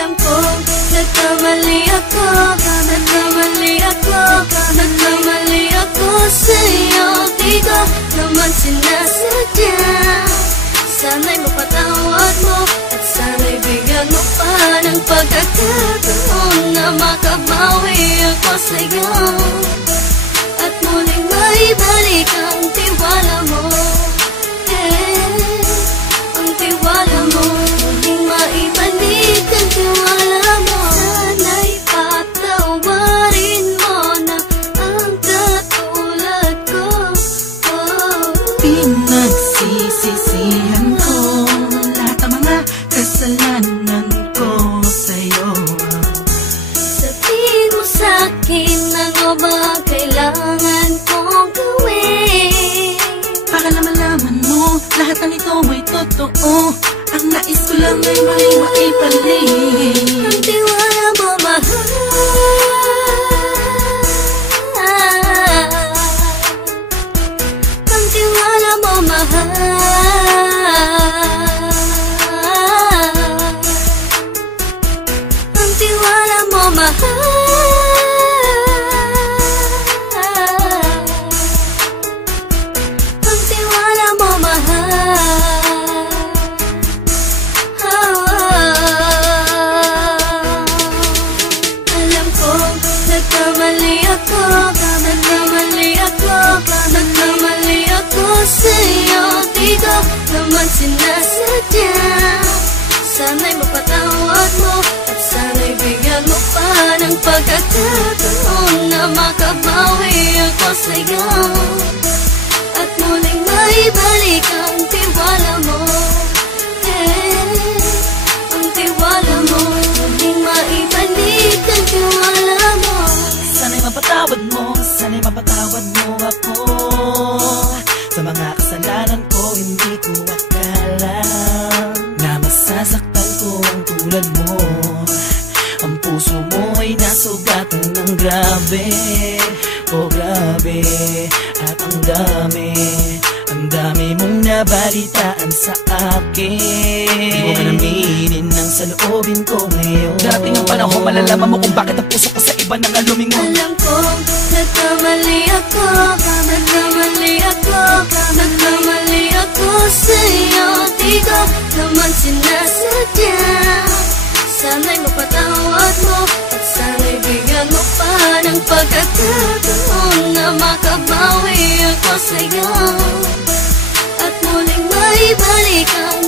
Alam ko, nagkamali ako, nagkamali ako, nagkamali ako sa'yo. Di ko naman sinasadya. Sana'y mapatawad mo at sana'y bigyan mo pa ng pagkakataon na makabawi ako sa'yo at muling maibalik ang tiwala mo. Ang tiwala mo, muling maibalik ang tiwala mo. Sana'y patawarin mo na ang katulad ko. Pinagsisisihan ko lahat ng mga kasalanan ko sa'yo. Sabihin mo sa'kin ano ba kailangan kong gawin para malaman mo lahat ng ito ay totoo. Ang nais ko lang ay maibalik ang tiwala mo, mahal. Ang tiwala mo, mahal. Ang tiwala mo, mahal. Ang tiwala mo, mahal. Alam ko, nagkamali ako, nagkamali ako, nagkamali ako sa'yo. Di ko naman sinasadya. Sana'y mapatawad mo at sana'y bigyan mo pa ng pagkakataon na makabawi ako sa'yo at muling maibalik ang tiwala mo. Ang tiwala mo, muling maibalik ang tiwala mo. Sana'y mapatawad mo, sana'y mapatawad mo ako sa mga kasalanan ko. Hindi ko akala na masasaktan ko ang tulad mo. Ang puso mo ay nasugatan ng grabe, oh grabe. At ang dami mong nabalitaan sa akin. Di mo man aminin ang saloobin ko ngayon. Darating ang panahon, malalaman mo kung bakit ang puso ko sa iba nang lumingon. Alam ko, nagkamali ako, nagkamali ako, nagkamali ako sa'yo. Di ko naman sinasadya. Sana'y mapatawad mo at sana'y bigyan mo pa ng pagkakataon na makabawi ako sa'yo at muling maibalik ang